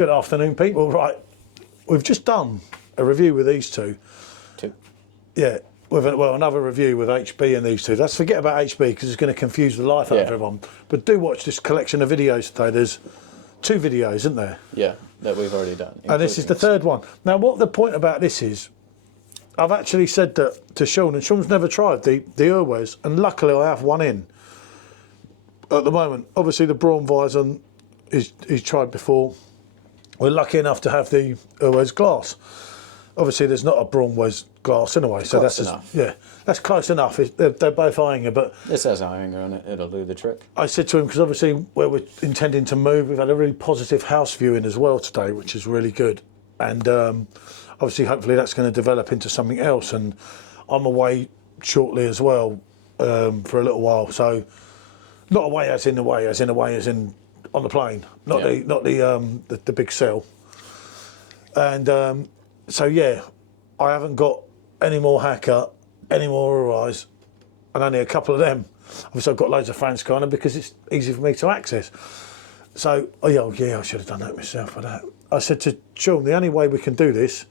Good afternoon, people. Right, we've just done a review with these two. Yeah, with another review with HB and these two. Let's forget about HB because it's going to confuse the life out of everyone. But do watch this collection of videos today. There's 2 videos, isn't there? Yeah, that we've already done. And this is the 3rd one. Now, what the point about this is, I've actually said that to Sean, and Sean's never tried the Urwes, and luckily I have one in at the moment. Obviously, the Braun Weizen he's tried before. We're lucky enough to have the Urwes glass. Obviously, there's not a Braun Weizen glass anyway, so that's enough. That's close enough. They're both AYINGER, but this has AYINGER on it. It'll do the trick. I said to him, because obviously where we're intending to move, we've had a really positive house viewing as well today, which is really good, and obviously hopefully that's going to develop into something else. And I'm away shortly as well for a little while, so not away as in on the plane, not the big cell. And so yeah, I haven't got any more Hacker, any more Arise, and only a couple of them. Obviously I've got loads of FRANKIE because it's easy for me to access. So yeah, I should have done that myself for that. I said to Sean, the only way we can do this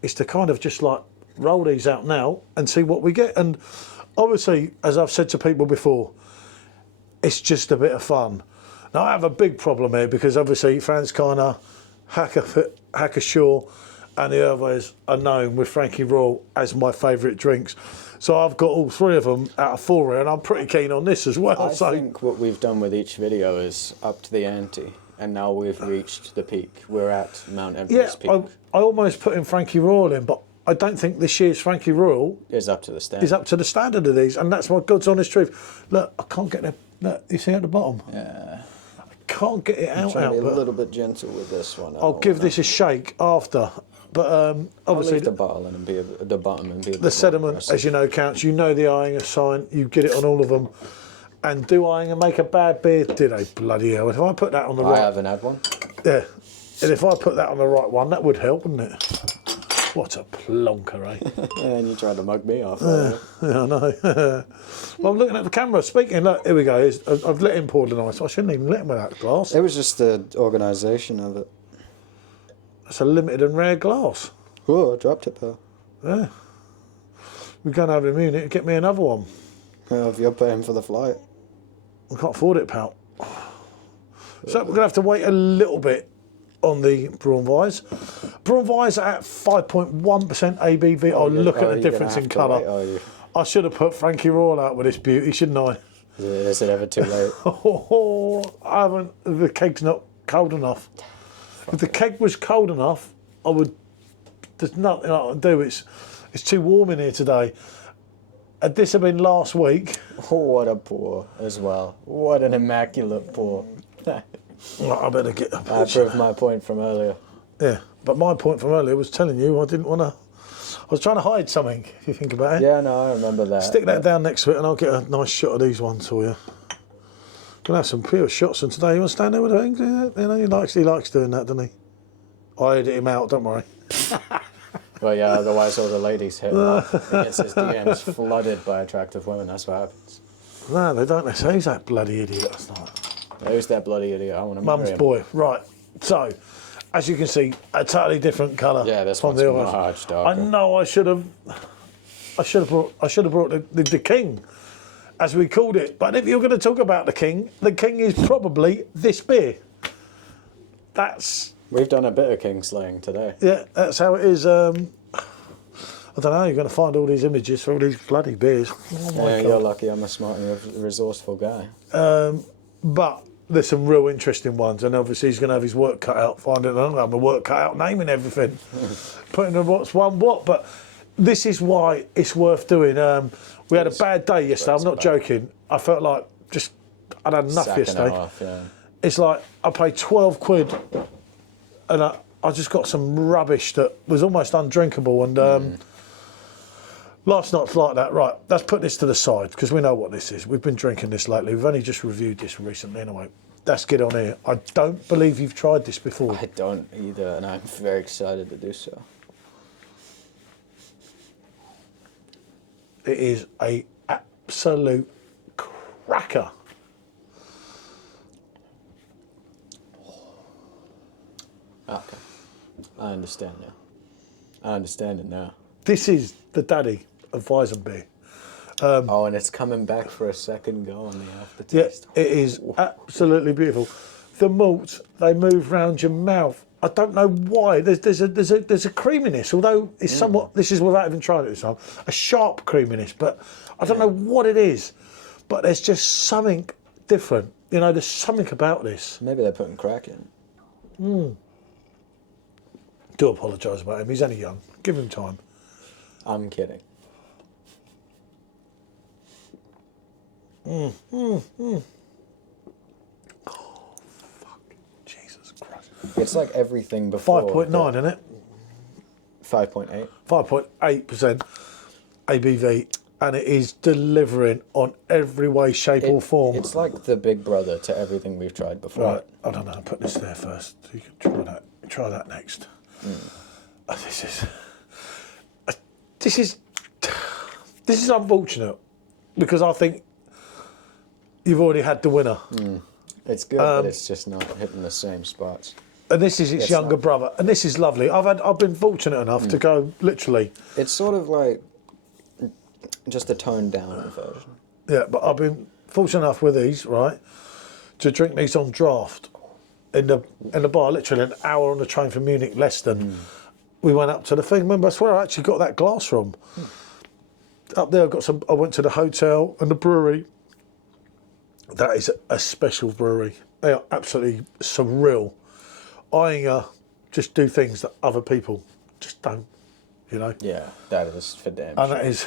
is to kind of just like roll these out now and see what we get. And obviously, as I've said to people before, it's just a bit of fun. Now I have a big problem here because obviously FRANKIE, Hacker Shore and the Urwes are known with Frankie Royal as my favourite drinks. So I've got all 3 of them out of 4 here, and I'm pretty keen on this as well. I think what we've done with each video is up to the ante, and now we've reached the peak. We're at Mount Everest peak. I almost put in Frankie Royal in, but I don't think this year's Frankie Royal is up to the standard. Is up to the standard of these, and that's my God's honest truth. Look, I can't get the. Look, you see at the bottom. Yeah. I can't get it out. Trying to be a little bit gentle with this one. I'll give this a shake after, but obviously I'll leave the bottle and be the bottom and be the sediment, as you know, counts. You know the AYINGER sign. You get it on all of them. And do AYINGER make a bad beer? Did they? Bloody hell! If I put that on the right, I haven't had one. Yeah, and if I put that on the right one, that would help, wouldn't it? What a plonker, eh? And you tried to mug me off. Yeah, I know. Well, I'm looking at the camera. Speaking, look, here we go. I've let him pour the ice. I shouldn't even let him with that glass. It was just the organisation of it. It's a limited and rare glass. Oh, I dropped it, pal. Yeah. We're going over to Munich to get me another one. Well, if you're paying for the flight. I can't afford it, pal. So we're going to have to wait a little bit on the Braun Weizen. Braun Weizen at 5.1% ABV. Oh, look at the difference in colour. I should have put Frankie Royal out with this beauty, shouldn't I? Is it ever too late? I haven't. The keg's not cold enough. If the keg was cold enough, I would. There's nothing I can do. It's too warm in here today. Had this have been last week. Oh, what a pour as well. What an immaculate pour. I better get. I proved my point from earlier. Yeah, but my point from earlier was telling you I didn't want to. I was trying to hide something. If you think about it. Yeah, no, I remember that. Stick that down next to it, and I'll get a nice shot of these ones for you. Gonna have some pure shots, and today you want to stand there with things. You know, he likes doing that, doesn't he? I edit him out. Don't worry. Well, yeah. Otherwise, all the ladies hit him up. He gets his DMs flooded by attractive women. That's what happens. No, they don't. They say who's that bloody idiot. That's not. Who's that bloody idiot? I want to marry Mum's him. boy. Right. So, as you can see, a totally different colour. Yeah, this from one's the much darker. I know. I should have brought the king, as we called it. But if you're going to talk about the king is probably this beer. We've done a bit of king slaying today. Yeah, that's how it is. I don't know. You're going to find all these images for all these bloody beers. Oh my Yeah, God. you're lucky. I'm a smart and resourceful guy. But there's some real interesting ones, and obviously he's going to have his work cut out finding them. I'm a work cut out naming everything, putting them what's one what. But this is why it's worth doing. We had a bad day yesterday. I'm not joking. I felt like I'd had enough Sacking yesterday. it off, yeah. It's like I paid 12 quid, and I just got some rubbish that was almost undrinkable. And last night's like that. Right, let's put this to the side because we know what this is. We've been drinking this lately. We've only just reviewed this recently anyway. Let's get on here. I don't believe you've tried this before. I don't either, and I'm very excited to do so. It is a absolute cracker. Okay. I understand now. I understand it now. This is the daddy of Weizenbier. Oh, and it's coming back for a second go on the Yeah, aftertaste. it is absolutely beautiful. The malts, they move round your mouth. I don't know why. There's a creaminess, although it's somewhat. This is without even trying it this time. A sharp creaminess, but I don't know what it is. But there's just something different. You know, there's something about this. Maybe they're putting crack in. Do apologise about him. He's only young. Give him time. I'm kidding. Jesus Christ. It's like everything before. 5.9, isn't it? 5.8. 5.8% ABV, and it is delivering on every way, shape, or form. It's like the big brother to everything we've tried before. Right, I don't know. I'll put this there first. You can try that. Try that next. This is unfortunate because I think you've already had the winner. It's good, but it's just not hitting the same spots. And this is its younger brother, and this is lovely. I've been fortunate enough to go literally. It's sort of like just a toned down version. Yeah, but I've been fortunate enough with these, right, to drink these on draft in the bar. Literally an hour on the train from Munich, less than. We went up to the thing. Remember, I swear I actually got that glass from. Up there, I went to the hotel and the brewery. That is a special brewery. They are absolutely surreal. AYINGER just do things that other people just don't, you know. Yeah, that is for damn And sure. that is.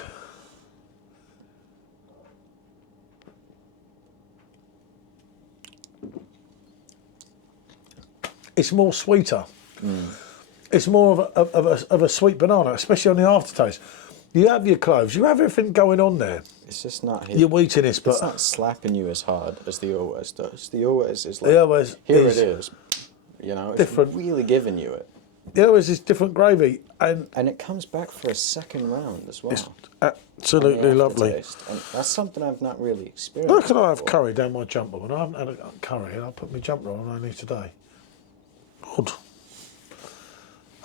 It's more sweeter. It's more of a sweet banana, especially on the aftertaste. You have your cloves, you have everything going on there. It's just not You're wheatiness, but it's not slapping you as hard as the always does. The always is like the always here is it is. You know, it's different. really giving you it. the always is different gravy, and And it comes back for a second round as well. it's absolutely on the lovely. aftertaste. And that's something I've not really experienced. Why can I have before. curry down my jumper? And I haven't had a curry, and I put my jumper on only today. Odd.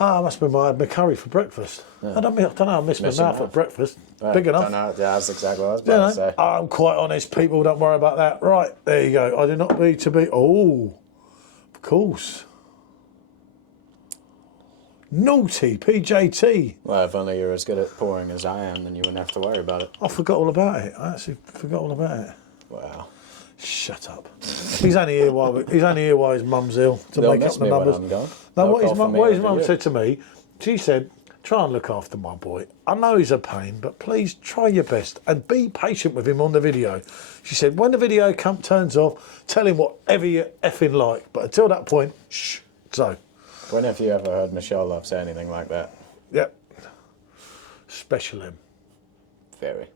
Ah, I must have my curry for breakfast. I don't know, I miss my Missing mouth at mouth. breakfast. Right, Big enough. don't know. Yeah, that's exactly what I was You about know, to say. I'm quite honest, people, don't worry about that. Right, there you go. I do not need to be. Oh, of course. Naughty PJT. Well, if only you're as good at pouring as I am, then you wouldn't have to worry about it. I forgot all about it. I actually forgot all about it. Wow. Shut up. He's only here while his mum's ill to They'll make up miss the me when numbers. I'm gone. No, They'll what his call for mum, me what his every mum year. said to me, she said, try and look after my boy. I know he's a pain, but please try your best and be patient with him on the video. She said, when the video turns off, tell him whatever you effing like. But until that point, shh. So, When have you ever heard Michelle Love say anything like that? yep. Special him. Very.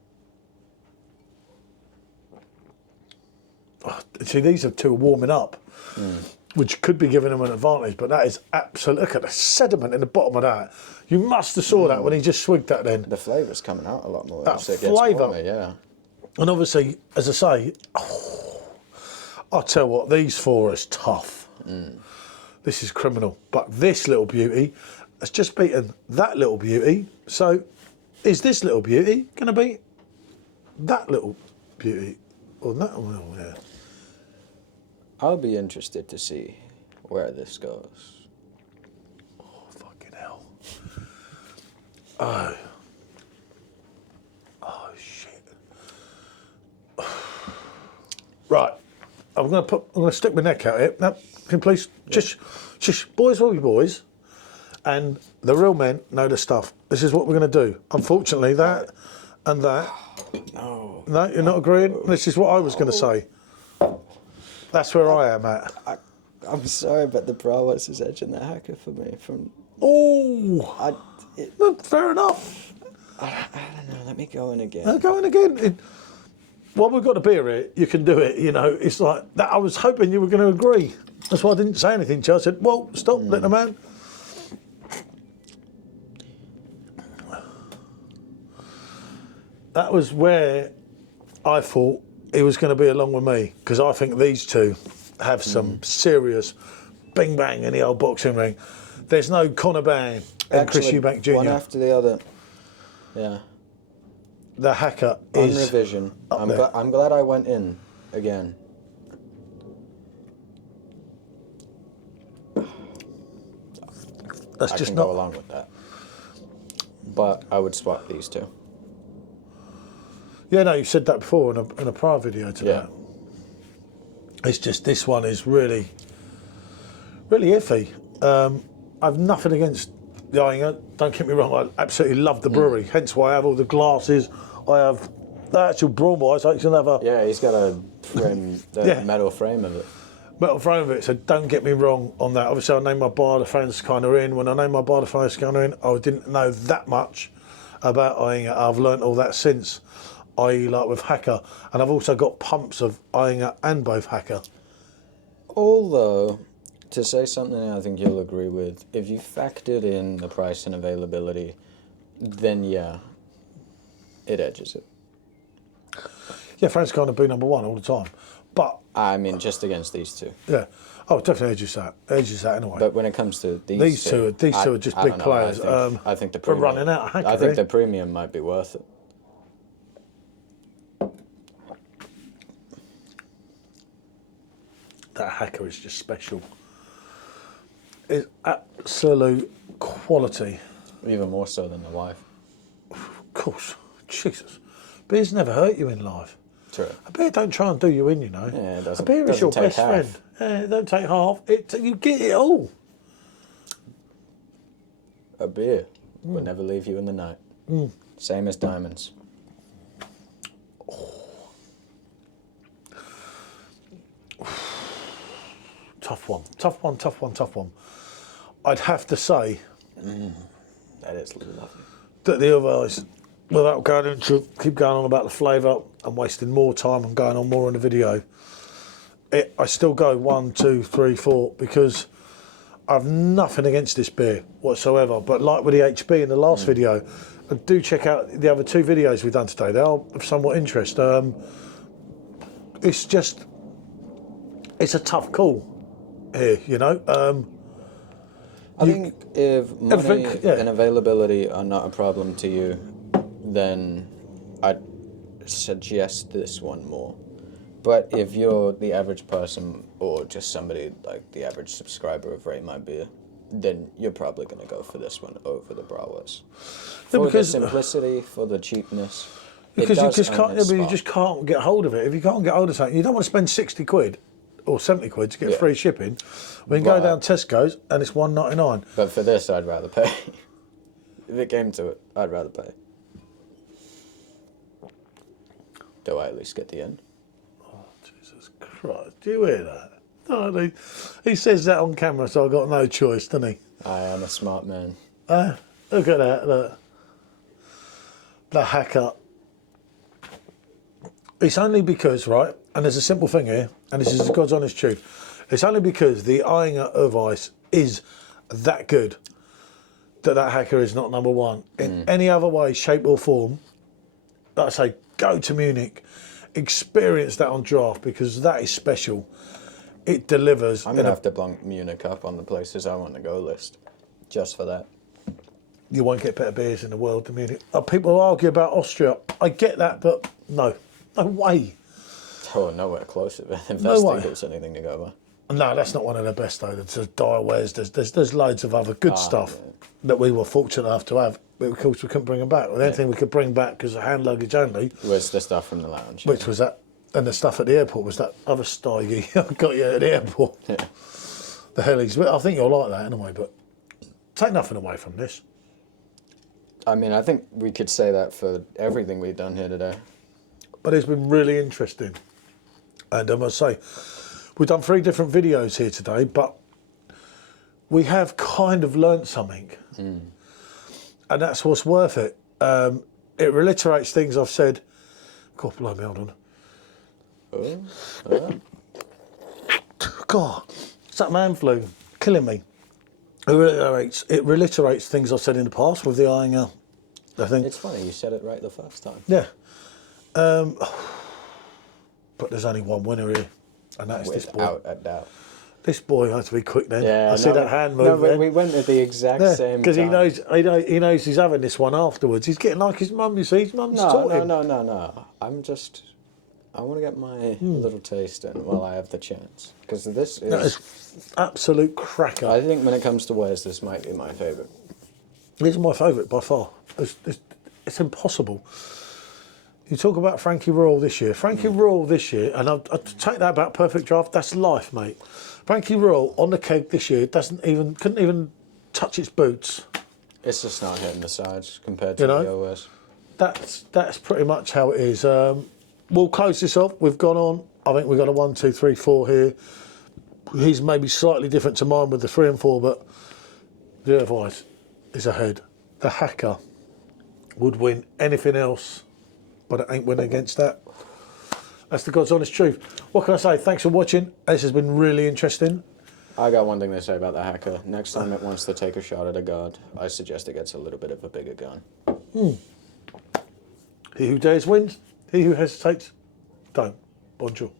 Oh, see, these are two warming up, which could be giving him an advantage, but that is absolute. Look at the sediment in the bottom of that. You must have saw that when he just swigged that then. The flavour's coming out a lot more. That as it gets flavour. warmer, yeah. And obviously, as I say, I'll tell you what, these four is tough. This is criminal. But this little beauty has just beaten that little beauty. So is this little beauty going to beat that little beauty? Or that one? Oh, yeah. I'll be interested to see where this goes. Oh, fucking hell. Oh. Oh, shit. Right. I'm gonna stick my neck out here. Now, can you please just boys will be boys, and the real men know the stuff. This is what we're gonna do. Unfortunately, that and that. No. No, you're not agreeing. This is what I was gonna say. That's where I am at. I'm sorry, but the Brawlers is edging the hacker for me. Oh, no, fair enough. I don't know. Let me go in again. Going again. Well, we've got a beer here. You can do it. You know, it's like that. I was hoping you were going to agree. That's why I didn't say anything to you. I said, "Well, stop, little man." That was where I thought he was going to be along with me, because I think these two have some serious bing bang in the old boxing ring. There's no Conor Ban and Chris Eubank Jr. One after the other. Yeah. The hacker On is revision. up there. I'm glad I went in again. That's I just can not go along with that. But I would swap these two. Yeah, no, you said that before in a prior video today. Yeah. It's just this one is really, really iffy. I've nothing against the Ayinger. Don't get me wrong, I absolutely love the brewery. Hence why I have all the glasses. I have the actual brawn boys. I actually have a Yeah, he's got a frame, the Yeah. metal frame of it. metal frame of it. So don't get me wrong on that. Obviously, I named my bar the Franskiner in. When I named my bar the Franskiner in, I didn't know that much about Ayinger. I've learnt all that since. I.e. like with Hacker, and I've also got pumps of Ayinger and both Hacker. Although, to say something I think you'll agree with, if you factored in the price and availability, then yeah, it edges it. Yeah, Franskiner be number one all the time, but I mean, just against these two. yeah, oh, definitely edges that anyway. But when it comes to these two are just I big don't know, players. I think the we're premium, running out of Hacker. I think the premium might be worth it. That Hacker is just special. It's absolute quality. Even more so than the wife. Of course, Jesus. Beers never hurt you in life. True. A beer don't try and do you in, you know. Yeah, it A doesn't. beer is your doesn't take best half. friend. Yeah, it don't take half. You get it all. A beer will never leave you in the night. Same as diamonds. Tough one. I'd have to say That is lovely. that the other guys, without going into keep going on about the flavour and wasting more time and going on more in the video, I still go 1, 2, 3, 4 because I've nothing against this beer whatsoever. But like with the HB in the last video, do check out the other 2 videos we've done today. They are of somewhat interest. It's a tough call here, you know. I think if money yeah. and availability are not a problem to you, then I'd suggest this one more. But if you're the average person or just somebody like the average subscriber of Rate My Beer, then you're probably going to go for this one over the Brauers. For the simplicity, for the cheapness. Because you just can't get hold of it. If you can't get hold of something, you don't want to spend 60 quid or 70 quid to get free shipping. We can go down Tesco's and it's $1.99. But for this, I'd rather pay. If it came to it, I'd rather pay. Do I at least get the end? Oh, Jesus Christ. Do you hear that? No, he says that on camera, so I've got no choice, doesn't he? I am a smart man. Look at that, look. The Hacker. It's only because, right, and there's a simple thing here, and this is the God's honest truth. It's only because the Ayinger of Ice is that good that Hacker is not number one. In any other way, shape or form, like I say, go to Munich, experience that on draft because that is special. It delivers. I'm going to have to bump Munich up on the places I want to go list, just for that. You won't get better beers in the world than Munich. People argue about Austria. I get that, but no way. Oh, nowhere close if No way. Vestigel's anything to go by. No, that's not one of the best though. There's Direwares, there's loads of other good stuff that we were fortunate enough to have, but of course we couldn't bring them back. The only thing we could bring back because of hand luggage only Was the stuff from the lounge. which was that, and the stuff at the airport was that other Steige I got you at the airport. Yeah. The Hellies. I think you'll like that anyway, but take nothing away from this. I mean, I think we could say that for everything we've done here today. But it's been really interesting. And I must say, we've done 3 different videos here today, but we have kind of learnt something. And that's what's worth it. It reiterates things I've said. God, blimey, hold on. God, it's that man flu killing me. It reiterates things I've said in the past with the Ayinger. I think. It's funny, you said it right the first time. Yeah. But there's only one winner here, and that is this boy. Without a doubt. This boy has to be quick then. Yeah, I see that hand move. No, but then. we went at the exact same Because time. he knows he's having this one afterwards. He's getting like his mum. You see, his mum's taught him. No. I want to get my little taste in while I have the chance. Because this That is absolute cracker. I think when it comes to wares, this might be my favourite. This is my favourite by far. It's impossible. You talk about Frankie Royal this year. Frankie Royal this year, and I'd take that about perfect draft. That's life, mate. Frankie Royal on the keg this year couldn't even touch its boots. It's just not hitting the sides compared to the OS. That's pretty much how it is. We'll close this off. We've gone on. I think we've got a 1, 2, 3, 4 here. He's maybe slightly different to mine with the 3 and 4, but the otherwise is ahead. The hacker would win anything else, but it ain't winning against that. That's the God's honest truth. What can I say? Thanks for watching. This has been really interesting. I got one thing to say about the hacker. Next time it wants to take a shot at a guard, I suggest it gets a little bit of a bigger gun. He who dares wins. He who hesitates, don't. Bonjour.